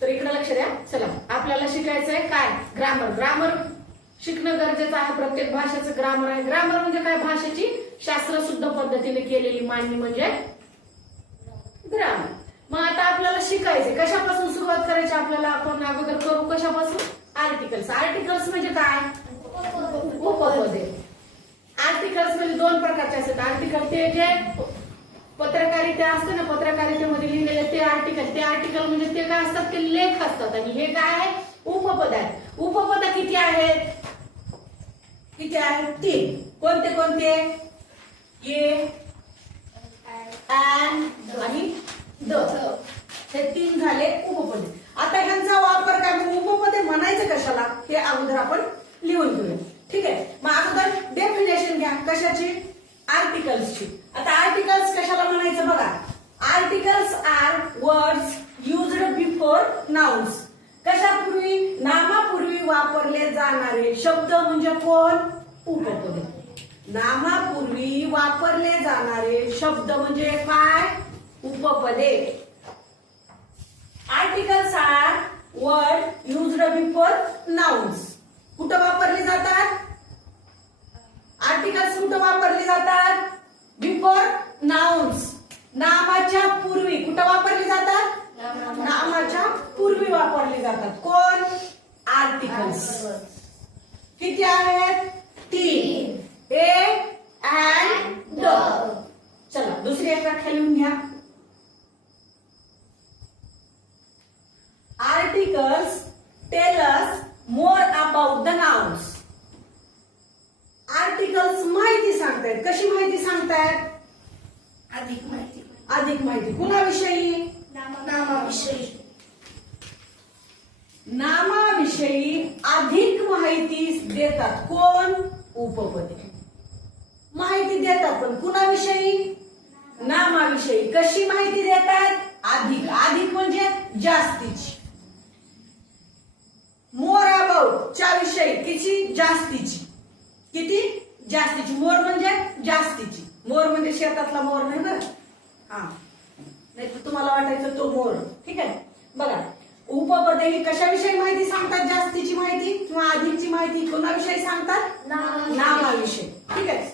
तर इकडे लक्ष द्या. चला आपल्याला शिकायचंय काय ग्रामर. ग्रामर शिकणं गरजेचं आहे. प्रत्येक भाषेचं ग्रामर आहे. ग्रामर म्हणजे काय भाषेची शास्त्रशुद्ध पद्धतीने केलेली मांडणी म्हणजे ग्रामर. मग आता आपल्याला शिकायचे कशापासून सुरुवात करायची आपल्याला. आपण अगोदर करू कशापासून आर्टिकल्स. आर्टिकल्स म्हणजे काय उपपदे. आर्टिकल्स म्हणजे दोन प्रकारचे असतात. आर्टिकल ते जे पत्रकारिता असते ना पत्रकारितेमध्ये लिहिलेले ते आर्टिकल. ते आर्टिकल म्हणजे ते काय असतात ते लेख असतात. आणि हे काय आहे उपपद आहे. उपपद किती आहेत किती आहेत 3. कोणते कोणते ये आणि द हे 3 झाले उपपदे. आता ह्यांचा वापर काय उपपदे म्हणायचं कशाला हे अगोदर आपण लिहून घेऊया. ठीक आहे. मग अगोदर डेफिनेशन घ्या कशाची आर्टिकल्सची. आता आर्टिकल्स कशाला म्हणायचं बघा. Articles are words used before nouns. कशापूर्वी नामापूर्वी वापरले जाणारे शब्द म्हणजे कोण उपपदे. नामापूर्वी वापरले जाणारे शब्द म्हणजे काय उपपदे. Articles are word used before nouns. कुठं वापरले जातात आर्टिकल्स कुठं वापरले जातात बिफोर नाउन्स. नामाच्या पूर्वी कुठं वापरले जातात नामाच्या पूर्वी वापरले जातात. कोण आर्टिकल्स. किती आहेत 3 ए अँड द. चला दुसरी एक व्याख्या लिहून घ्या. Articles tell us more about the nouns. Articles माहिती सांगतायत. कशी माहिती सांगतायत अधिक माहिती. अधिक माहिती कुणाविषयी नामाविषयी. नामाविषयी अधिक माहिती देतात. कोण उपपदे. माहिती देतात पण कुणाविषयी नामाविषयी. कशी माहिती देतात अधिक. अधिक म्हणजे जास्तीची. मोर अबाउट च्या विषयी किती जास्तीची. किती जास्तीची. मोर म्हणजे जास्तीची. मोर म्हणजे शेतातला मोर नाही बरं. हा नाही तर तुम्हाला वाटायचं तो मोर. ठीक आहे. बघा उपपदे ही कशाविषयी माहिती सांगतात जास्तीची माहिती किंवा अधिकची माहिती कोणाविषयी सांगतात नामाविषयी. ठीक आहे.